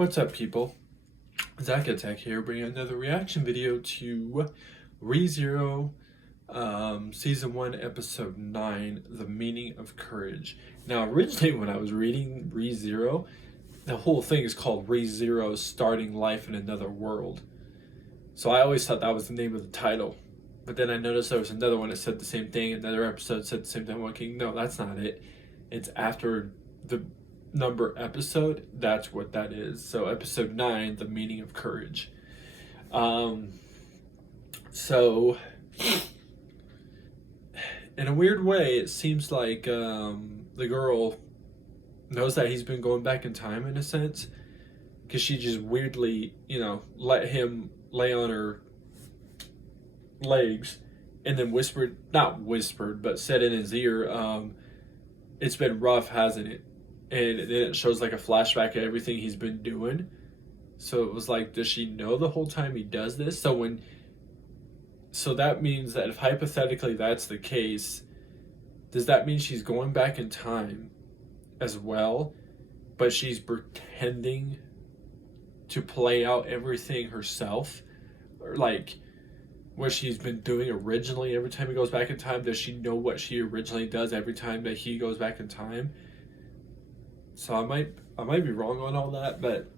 What's up, people? Zach Attack here, bringing another reaction video to ReZero, Season 1, Episode 9, The Meaning of Courage. Now, originally when I was reading ReZero, the whole thing is called ReZero Starting Life in Another World. So I always thought that was the name of the title. But then I noticed there was another one that said the same thing, another episode said the same thing. I'm like, no, that's not it. It's after the number episode, that's what that is. So episode 9, The Meaning of Courage. So in a weird way, it seems like the girl knows that he's been going back in time in a sense, because she just weirdly, let him lay on her legs and then not whispered, but said in his ear, it's been rough, hasn't it? And then it shows like a flashback of everything he's been doing. So it was like, does she know the whole time he does this? So that means that if hypothetically that's the case, does that mean she's going back in time as well, but she's pretending to play out everything herself? Or like what she's been doing originally every time he goes back in time? Does she know what she originally does every time that he goes back in time? So I might be wrong on all that, but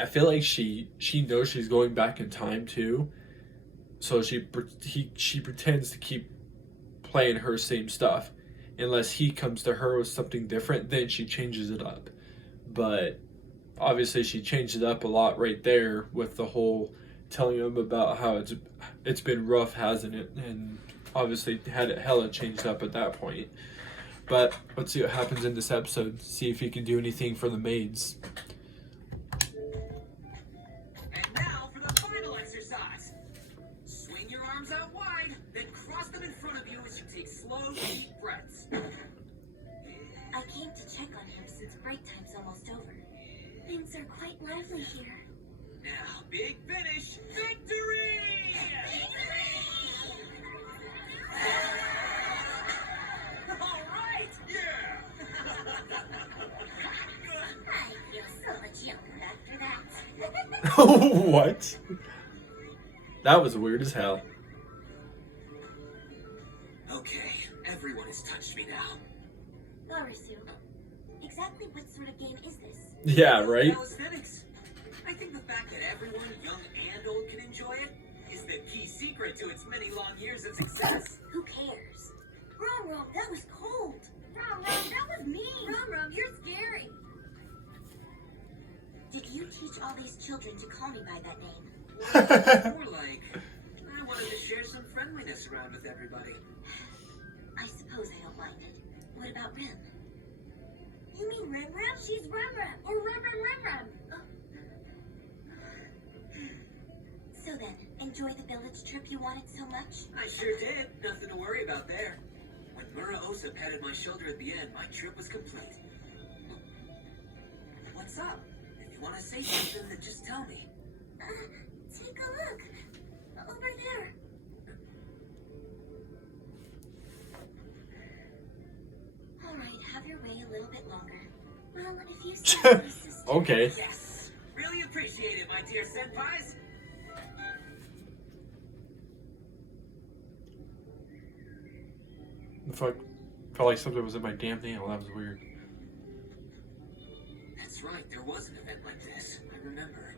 I feel like she knows she's going back in time too. So she pretends to keep playing her same stuff, unless he comes to her with something different, then she changes it up. But obviously she changed it up a lot right there with the whole telling him about how it's been rough, hasn't it? And obviously had it hella changed up at that point. But let's see what happens in this episode. See if he can do anything for the maids. And now for the final exercise. Swing your arms out wide, then cross them in front of you as you take slow, deep breaths. I came to check on him since break time's almost over. Things are quite lively here. Now, big finish. Victory! All right, yeah! I feel so much younger after that. What? That was weird as hell. Okay, everyone has touched me now. Garasu, exactly what sort of game is this? Yeah, right? Calisthenics. I think the fact that everyone, young and old, can enjoy it is the key secret to its many long years of success. Who cares? Rom, that was cold. Rom, that was mean. Rom, you're scary. Did you teach all these children to call me by that name? More like, I wanted to share some friendliness around with everybody. I suppose I don't mind it. What about Rem? You mean Rem? She's Rem. Or Rem. So then, enjoy the village trip you wanted so much? I sure did. Nothing to worry about there. When Mura-Osa patted my shoulder at the end, my trip was complete. What's up? If you want to say something, then just tell me. Take a look. Over there. Alright, have your way a little bit longer. Well, if you say so, sister. Okay. Yes. Really appreciate it, my dear senpais. Fuck. Felt like something was in my damn nail. That was weird. That's right, there was an event like this. I remember.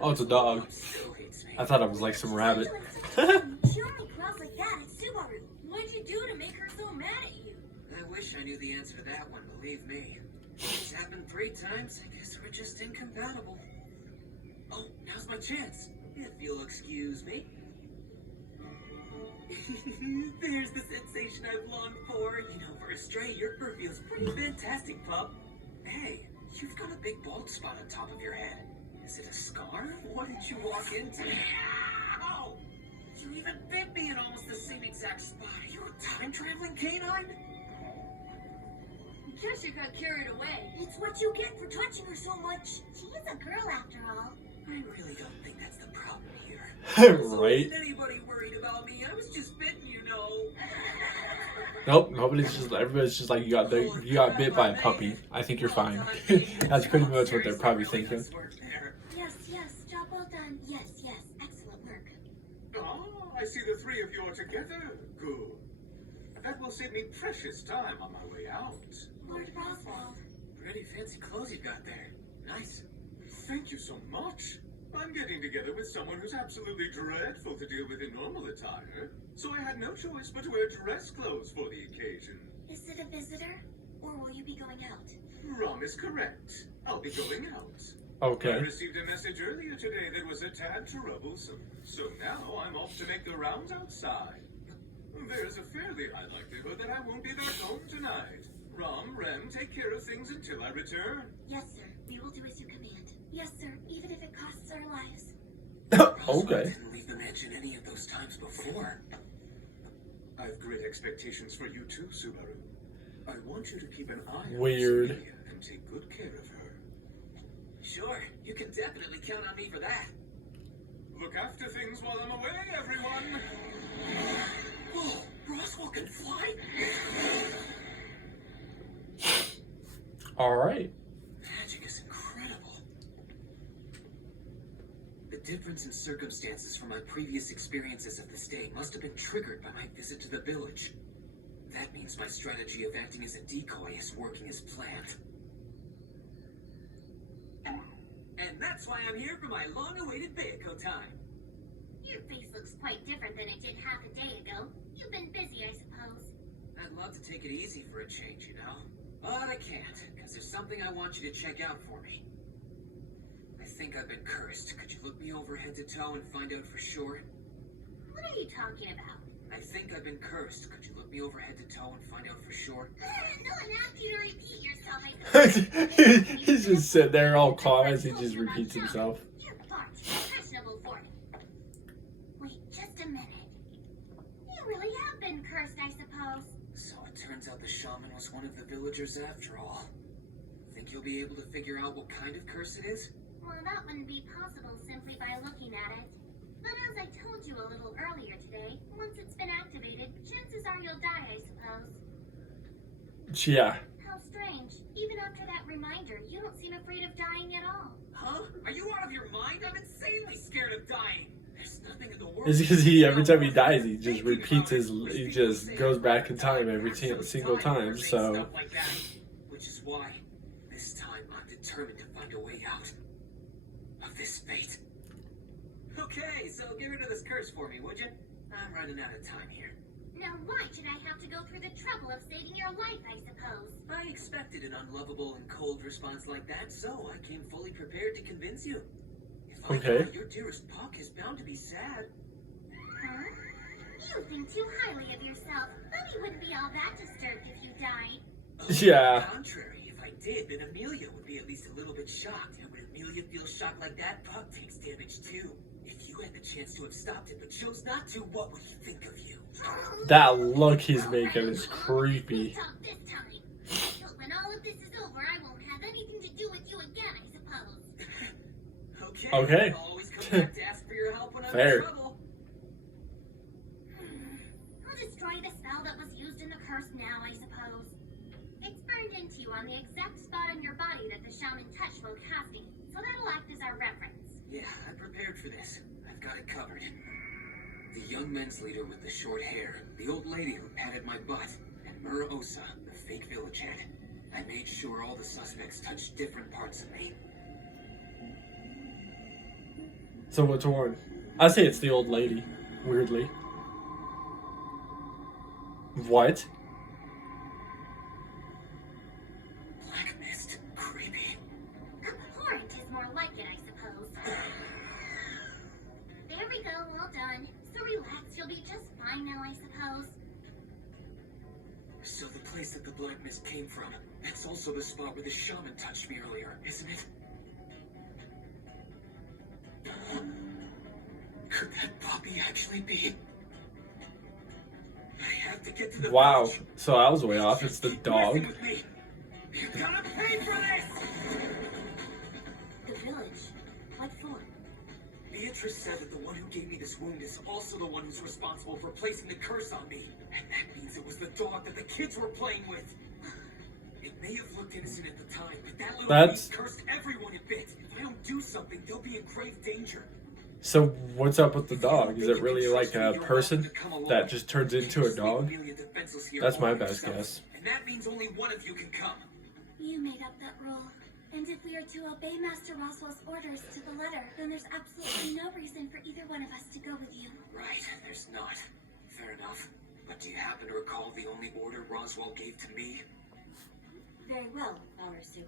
Oh, it's a dog. Mom still hates me. I thought it was like some rabbit. She only growls like that at Subaru. What'd you do to make her so mad at you? I wish I knew the answer to that one, believe me. It's happened 3 times. I guess we're just incompatible. Oh, now's my chance. If you'll excuse me. There's the sensation I've longed for. You know, for a stray, your fur feels pretty fantastic, pup. Hey, you've got a big bald spot on top of your head. Is it a scar? What did you walk into? Ow! You even bit me in almost the same exact spot. Are you a time-traveling canine? Guess you got carried away. It's what you get for touching her so much. She is a girl after all. I really don't think that's the problem here. Right? Isn't anybody worried about me? I was just bitten, you know. Nope, everybody's just like, you got bit by a puppy. I think you're fine. That's pretty much what they're probably thinking. Yes, yes, job well done. Yes, yes, excellent work. Oh, I see the three of you are together. Good. That will save me precious time on my way out. Lord Roswell. Pretty fancy clothes you've got there. Nice. Thank you so much. I'm getting together with someone who's absolutely dreadful to deal with in normal attire, so I had no choice but to wear dress clothes for the occasion. Is it a visitor? Or will you be going out? Rom is correct. I'll be going out. I Okay. received a message earlier today that was a tad troublesome, so now I'm off to make the rounds outside. There's a fairly high likelihood that I won't be back home tonight. Rom, Rem, take care of things until I return. Yes, sir. We will do as you command. Yes, sir. Even if it costs our lives. Okay. Didn't leave the mansion any of those times before. I've great expectations for you too, Subaru. I want you to keep an eye on Weird. Celia and take good care of her. Sure, you can definitely count on me for that. Look after things while I'm away, everyone. Whoa, Roswell can fly. All right. Magic is incredible. The difference in circumstances from my previous experiences of this day must have been triggered by my visit to the village. That means my strategy of acting as a decoy is working as planned. And that's why I'm here for my long-awaited Bayako time. Your face looks quite different than it did half a day ago. You've been busy, I suppose. I'd love to take it easy for a change, you know? But I can't, because there's something I want you to check out for me. I think I've been cursed. Could you look me over head to toe and find out for sure? What are you talking about? I think I've been cursed. Could you look me over head to toe and find out for sure? No one asked you to repeat yourself, I suppose. He's just sitting there all calm as he just repeats himself. You're far too impressionable for it. Wait just a minute. You really have been cursed, I suppose. So it turns out the shaman was one of the villagers after all. Think you'll be able to figure out what kind of curse it is? Well, that wouldn't be possible simply by looking at it. But as I told you a little earlier today, once it's been activated, chances are you'll die, I suppose. Yeah. How strange. Even after that reminder, you don't seem afraid of dying at all. Huh? Are you out of your mind? I'm insanely scared of dying. There's nothing in the world. It's because every time he dies, he just repeats he just goes back in time every single time. So Which is why this time I'm determined to find a way out of this fate. Okay, so get rid of this curse for me, would you? I'm running out of time here. Now why should I have to go through the trouble of saving your life, I suppose? I expected an unlovable and cold response like that, so I came fully prepared to convince you. If I Okay. die, your dearest Puck is bound to be sad. Huh? You think too highly of yourself. Buddy wouldn't be all that disturbed if you died. Yeah. On the contrary, if I did, then Amelia would be at least a little bit shocked. And when Amelia feels shocked like that, Puck takes damage too. If you had the chance to have stopped it but chose not to, what would he think of you? That look he's making is creepy. Talk this time. But when all of this is over, I won't have anything to do with you again, I suppose. Okay. I'll always come back to ask for your help when I'm Fair. in trouble. I'll destroy the spell that was used in the curse now, I suppose. It's burned into you on the exact spot on your body that the shaman touched while casting it, so that'll act as our reference. Yeah, I'm prepared for this. I've got it covered. The young men's leader with the short hair, the old lady who patted my butt, and Mura Osa, the fake village head. I made sure all the suspects touched different parts of me. So which one? I say it's the old lady. Weirdly. What? Black mist, creepy. Abhorrent is more like it, I suppose. There we go, all done. So relax, you'll be just fine now, I suppose. So the place that the black mist came from, that's also the spot where the shaman touched me earlier, isn't it? Could that puppy actually be? I have to get to the Wow. village. So I was way off. It's the Keep dog. messing with me. You're gonna pay for this! The village? What for? Beatrice said that the one who gave me this wound is also the one who's responsible for placing the curse on me. And that means it was the dog that the kids were playing with. It may have looked innocent at the time, but that little That's- beast cursed everyone it bit. If I don't do something, they'll be in grave danger. So what's up with the dog? Is it really like a person that just turns into a dog? That's my best guess. And that means only one of you can come. You made up that rule. And if we are to obey Master Roswell's orders to the letter, then there's absolutely no reason for either one of us to go with you. Right, there's not. Fair enough. But do you happen to recall the only order Roswell gave to me? Very well, Sue.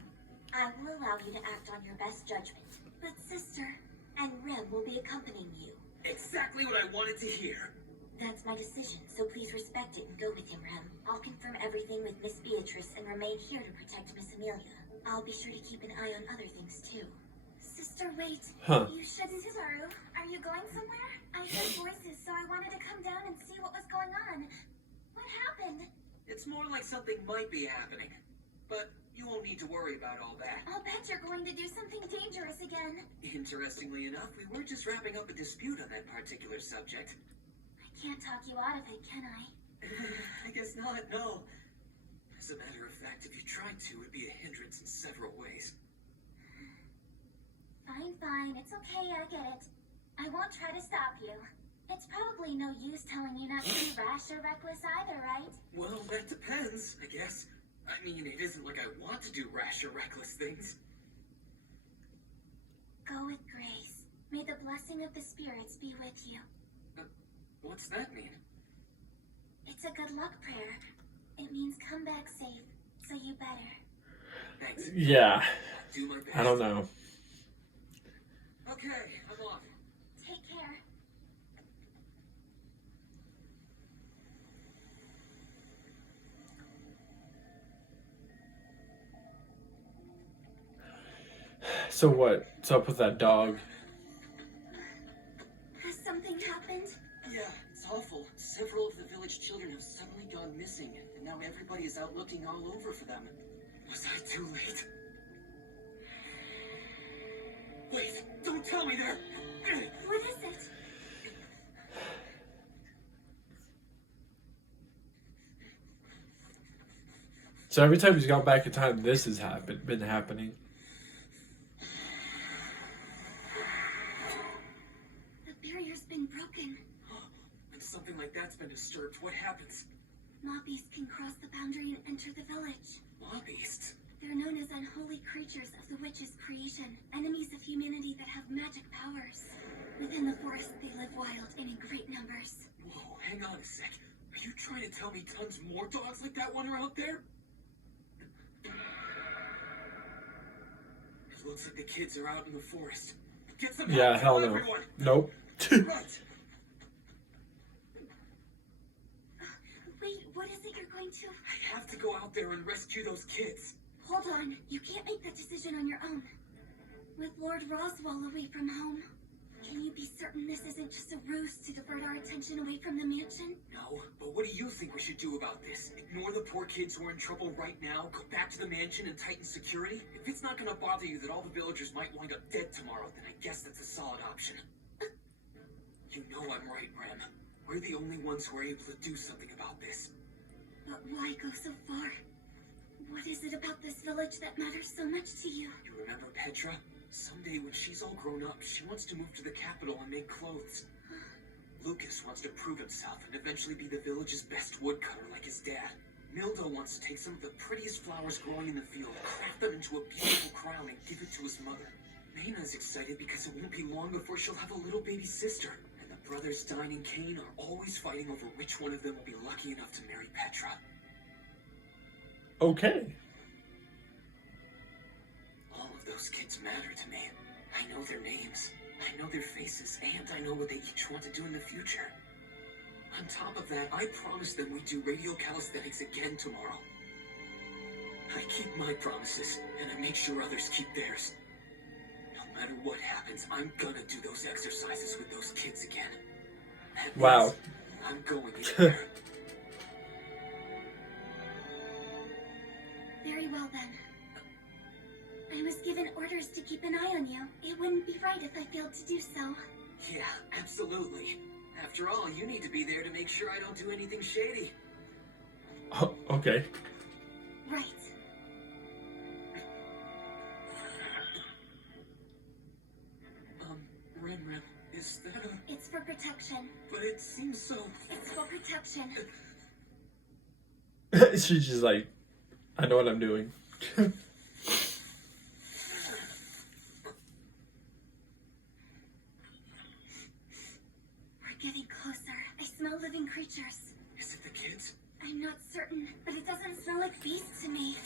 I will allow you to act on your best judgment. But Sister and Rem will be accompanying you. Exactly what I wanted to hear. That's my decision, so please respect it and go with him, Rem. I'll confirm everything with Miss Beatrice and remain here to protect Miss Amelia. I'll be sure to keep an eye on other things, too. Sister, wait. Huh. You shouldn't. Saru, are you going somewhere? I heard voices, so I wanted to come down and see what was going on. What happened? It's more like something might be happening. But you won't need to worry about all that. I'll bet you're going to do something dangerous again. Interestingly enough, we were just wrapping up a dispute on that particular subject. I can't talk you out of it, can I? I guess not, no. As a matter of fact, if you tried to, it'd be a hindrance in several ways. Fine, it's okay, I get it. I won't try to stop you. It's probably no use telling you not to be rash or reckless either, right? Well, that depends, I guess. I mean, it isn't like I want to do rash or reckless things. Go with grace. May the blessing of the spirits be with you. What's that mean? It's a good luck prayer. It means come back safe, so you better. Thanks. Yeah. I'll do my best. I don't know. Okay, I'm off. Take care. So what's up with that dog? Has something happened? Yeah, it's awful. Several of the village children have suddenly gone missing, and now everybody is out looking all over for them. Was I too late? Wait, don't tell me they're... What is it? So every time he's gone back in time, this has been happening. The barrier's been broken. When something like that's been disturbed, what happens? Mob beasts can cross the boundary and enter the village. Mob beasts? They're known as unholy creatures of the witch's creation, enemies of humanity that have magic powers. Within the forest, they live wild and in great numbers. Whoa, hang on a sec. Are you trying to tell me tons more dogs like that one are out there? It looks like the kids are out in the forest. Get some Yeah, help, hell no. everyone. Nope. Right. Wait, what is it you're going to... I have to go out there and rescue those kids. Hold on, you can't make that decision on your own. With Lord Roswell away from home, can you be certain this isn't just a ruse to divert our attention away from the mansion? No, but what do you think we should do about this? Ignore the poor kids who are in trouble right now, go back to the mansion and tighten security? If it's not gonna bother you that all the villagers might wind up dead tomorrow, then I guess that's a solid option. You know I'm right, Rem. We're the only ones who are able to do something about this. But why go so far? What is it about this village that matters so much to you? You remember Petra? Someday when she's all grown up, she wants to move to the capital and make clothes. Lucas wants to prove himself and eventually be the village's best woodcutter like his dad. Mildo wants to take some of the prettiest flowers growing in the field, craft them into a beautiful crown and give it to his mother. Mayna's excited because it won't be long before she'll have a little baby sister. And the brothers Dine and Kane are always fighting over which one of them will be lucky enough to marry Petra. Okay. All of those kids matter to me. I know their names, I know their faces, and I know what they each want to do in the future. On top of that, I promised them we'd do radio calisthenics again tomorrow. I keep my promises, and I make sure others keep theirs. No matter what happens, I'm gonna do those exercises with those kids again. That Wow. means I'm going in there. Very well then. I was given orders to keep an eye on you. It wouldn't be right if I failed to do so. Yeah, absolutely. After all, you need to be there to make sure I don't do anything shady. Oh, okay. Right. Ren, is that a... It's for protection. But it seems so... It's for protection. She's just like, I know what I'm doing. We're getting closer. I smell living creatures. Is it the kids? I'm not certain, but it doesn't smell like beasts to me.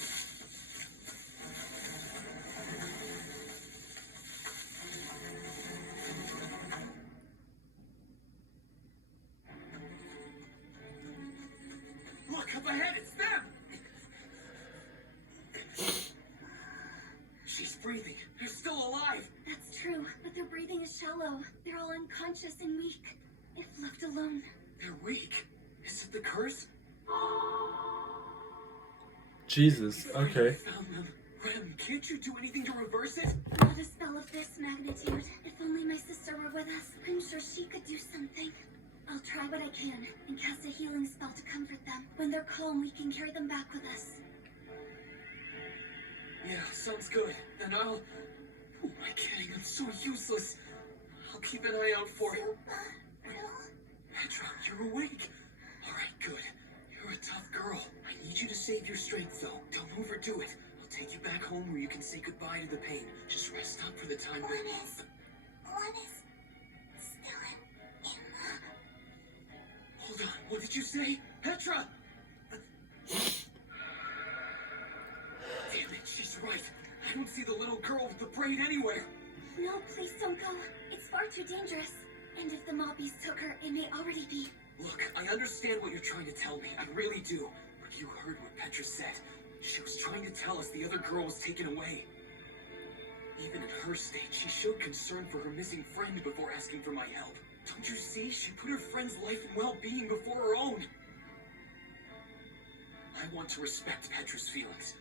Look, up ahead, it's them! She's breathing. They're still alive. That's true, but their breathing is shallow. They're all unconscious and weak. If left alone. They're weak. Is it the curse? Jesus, okay. I found them. Rem, can't you do anything to reverse it? Not a spell of this magnitude. If only my sister were with us, I'm sure she could do something. I'll try what I can and cast a healing spell to comfort them. When they're calm, we can carry them back with us. Yeah, sounds good. Then I'll... Who am I kidding? I'm so useless. I'll keep an eye out for you. Petra, you're awake. All right, good. You're a tough girl. I need you to save your strength, though. Don't overdo it. I'll take you back home where you can say goodbye to the pain. Just rest up for the time being. One is still in Hold on, what did you say? Petra! Damn it, she's right. I don't see the little girl with the braid anywhere. No, please don't go. It's far too dangerous. And if the mobbies took her, it may already be. Look, I understand what you're trying to tell me. I really do. But you heard what Petra said. She was trying to tell us the other girl was taken away. Even in her state, she showed concern for her missing friend before asking for my help. Don't you see? She put her friend's life and well-being before her own. I want to respect Petra's feelings.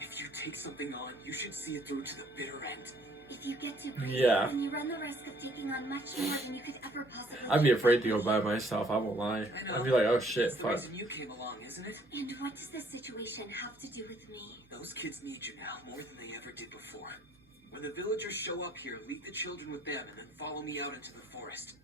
If you take something on, you should see it through to the bitter end. If you get too brave, Yeah. then you run the risk of taking on much more than you could ever possibly I'd be do. afraid to go by myself, I won't lie. I'd be like, oh shit, That's the fuck. reason you came along, isn't it? And what does this situation have to do with me? Those kids need you now more than they ever did before. When the villagers show up here, leave the children with them and then follow me out into the forest.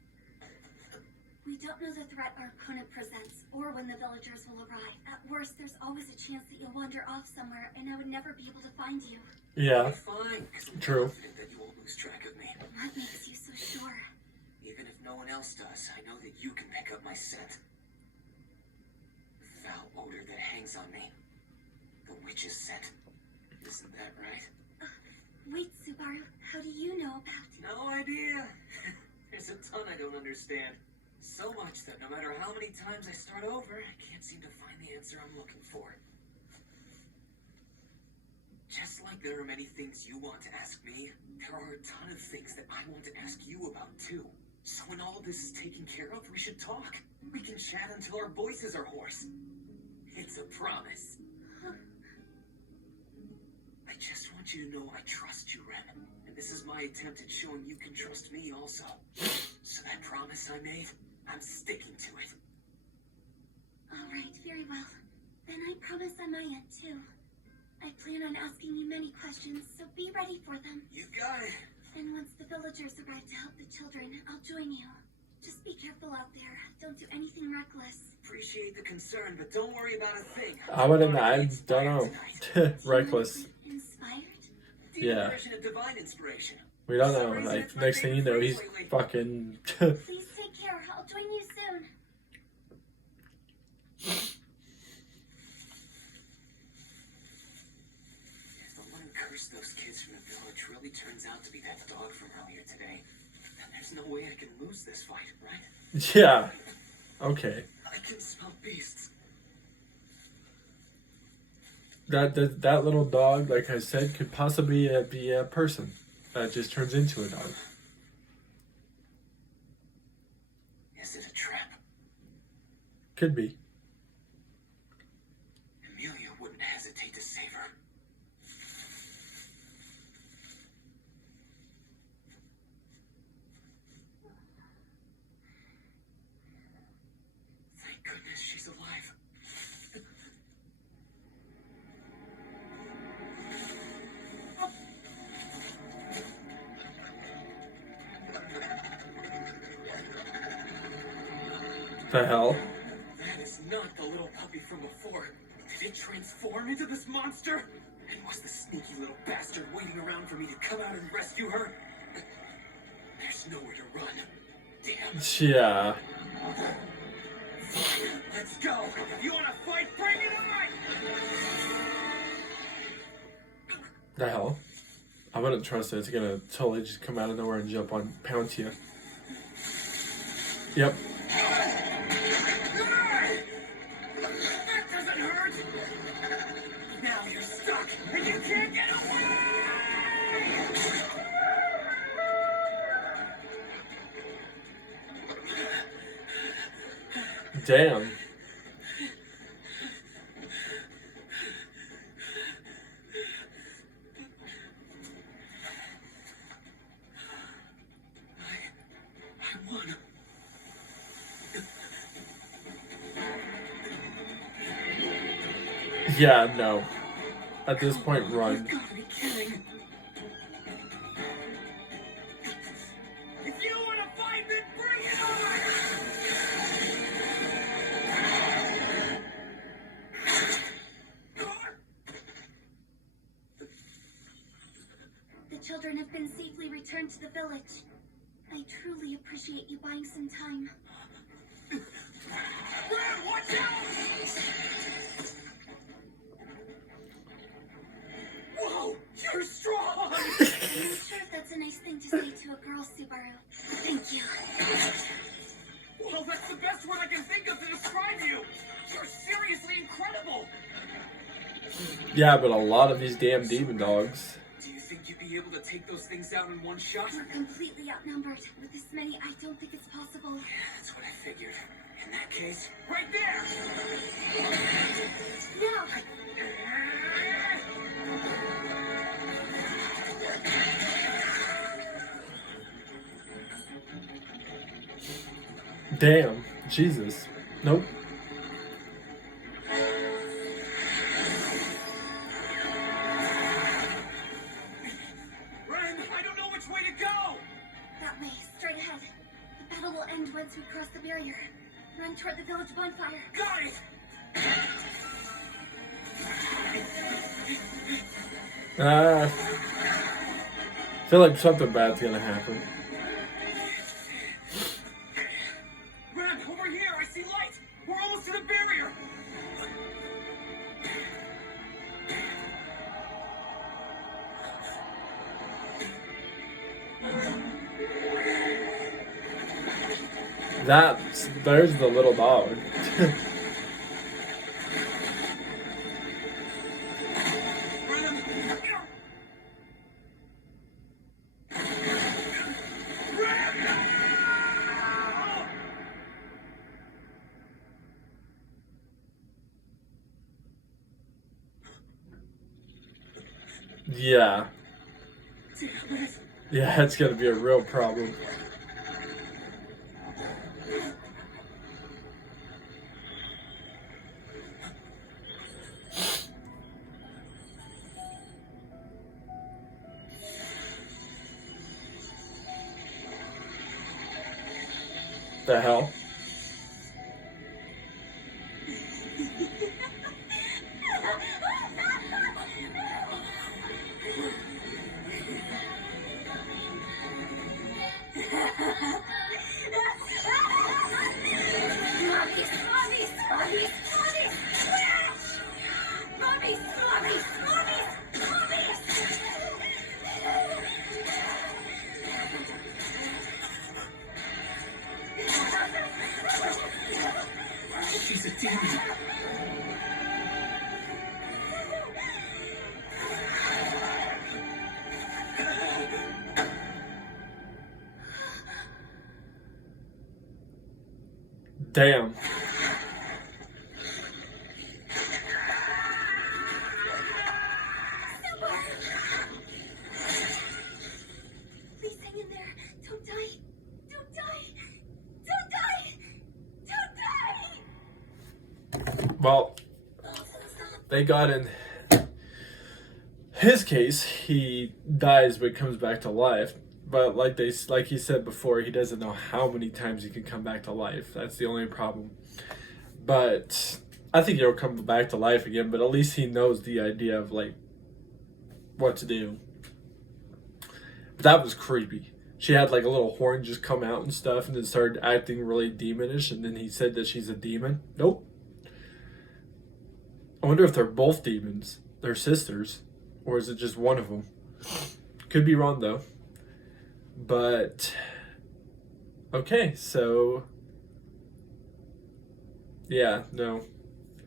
We don't know the threat our opponent presents, or when the villagers will arrive. At worst, there's always a chance that you'll wander off somewhere, and I would never be able to find you. Yeah, Be fine, because I'm True. confident that you won't lose track of me. What makes you so sure? Even if no one else does, I know that you can pick up my scent. The foul odor that hangs on me. The witch's scent. Isn't that right? Wait, Subaru, how do you know about... No idea. There's a ton I don't understand. So much that no matter how many times I start over, I can't seem to find the answer I'm looking for. Just like there are many things you want to ask me, there are a ton of things that I want to ask you about too. So when all this is taken care of, we should talk. We can chat until our voices are hoarse. It's a promise. I just want you to know I trust you, Ren. And this is my attempt at showing you can trust me also. So that promise I made, I'm sticking to it. All right, very well. Then I promise on my end, too. I plan on asking you many questions, so be ready for them. You got it. And once the villagers arrive to help the children, I'll join you. Just be careful out there. Don't do anything reckless. Appreciate the concern, but don't worry about a thing. I wouldn't, I don't Inspired know. tonight. Reckless. Inspired? Demon Yeah. version of divine inspiration. We don't know, like, next thing you know, he's fucking... Please take care. I'll join you soon. If the one who cursed those kids from the village really turns out to be that dog from earlier today, then there's no way I can lose this fight, right? Yeah. Okay. I can smell beasts. That little dog, like I said, could possibly be a person that just turns into a dog. Is it a trap? Could be. Amelia wouldn't hesitate to save her. Thank goodness she's alive. The hell? That is not the little puppy from before. Did it transform into this monster? And was the sneaky little bastard waiting around for me to come out and rescue her? There's nowhere to run. Damn. Yeah. Let's go. You want to fight? Bring it on! The hell? I wouldn't trust it. It's gonna totally just come out of nowhere and jump on, pounce you. Yep. That doesn't hurt! Now you're stuck, and you can't get away! Damn. I won. Yeah, no. At this point, You've run. gotta be kidding. If you want to fight, then bring it on! The children have been safely returned to the village. I truly appreciate you buying some time. Ram, watch out! Whoa, you're strong! I'm not sure if that's a nice thing to say to a girl, Subaru. Thank you. Well, that's the best word I can think of to describe you. You're seriously incredible. Yeah, but a lot of these damn demon dogs. Do you think you'd be able to take those things out in one shot? We're completely outnumbered. With this many, I don't think it's possible. Yeah, that's what I figured. In that case, right there! No! Damn. Jesus. Nope. Ren, I don't know which way to go! That way, straight ahead. The battle will end once we cross the barrier. Run toward the village bonfire. Got it! I feel like something bad's gonna happen. Ren, over here, I see light! We're almost to the barrier! There's the little dog. Ren, Yeah. damn it. Yeah, it's gonna be a real problem. The hell? She's a demon. Damn. Please hang in there. Don't die. Don't die. Don't die. Don't die. Well, they got in his case, he dies but comes back to life. But like he said before, he doesn't know how many times he can come back to life. That's the only problem. But I think he'll come back to life again. But at least he knows the idea of like what to do. But that was creepy. She had like a little horn just come out and stuff, and then started acting really demonish. And then he said that she's a demon. Nope. I wonder if they're both demons. They're sisters, or is it just one of them? Could be wrong though. But okay, so yeah, no,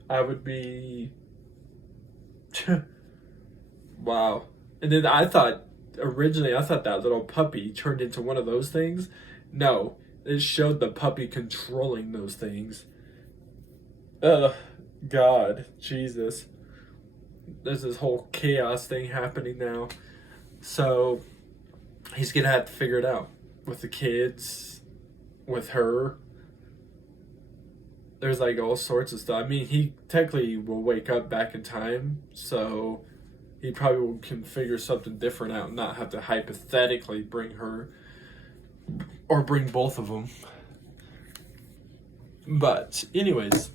I would be wow. And then originally I thought that little puppy turned into one of those things. No, it showed the puppy controlling those things. Ugh, God, Jesus. There's this whole chaos thing happening now. So he's gonna have to figure it out with the kids, with her. There's like all sorts of stuff. I mean, he technically will wake up back in time, so he probably can figure something different out and not have to hypothetically bring her or bring both of them. But anyways,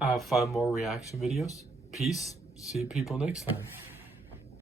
I'll find more reaction videos. Peace. See you people next time.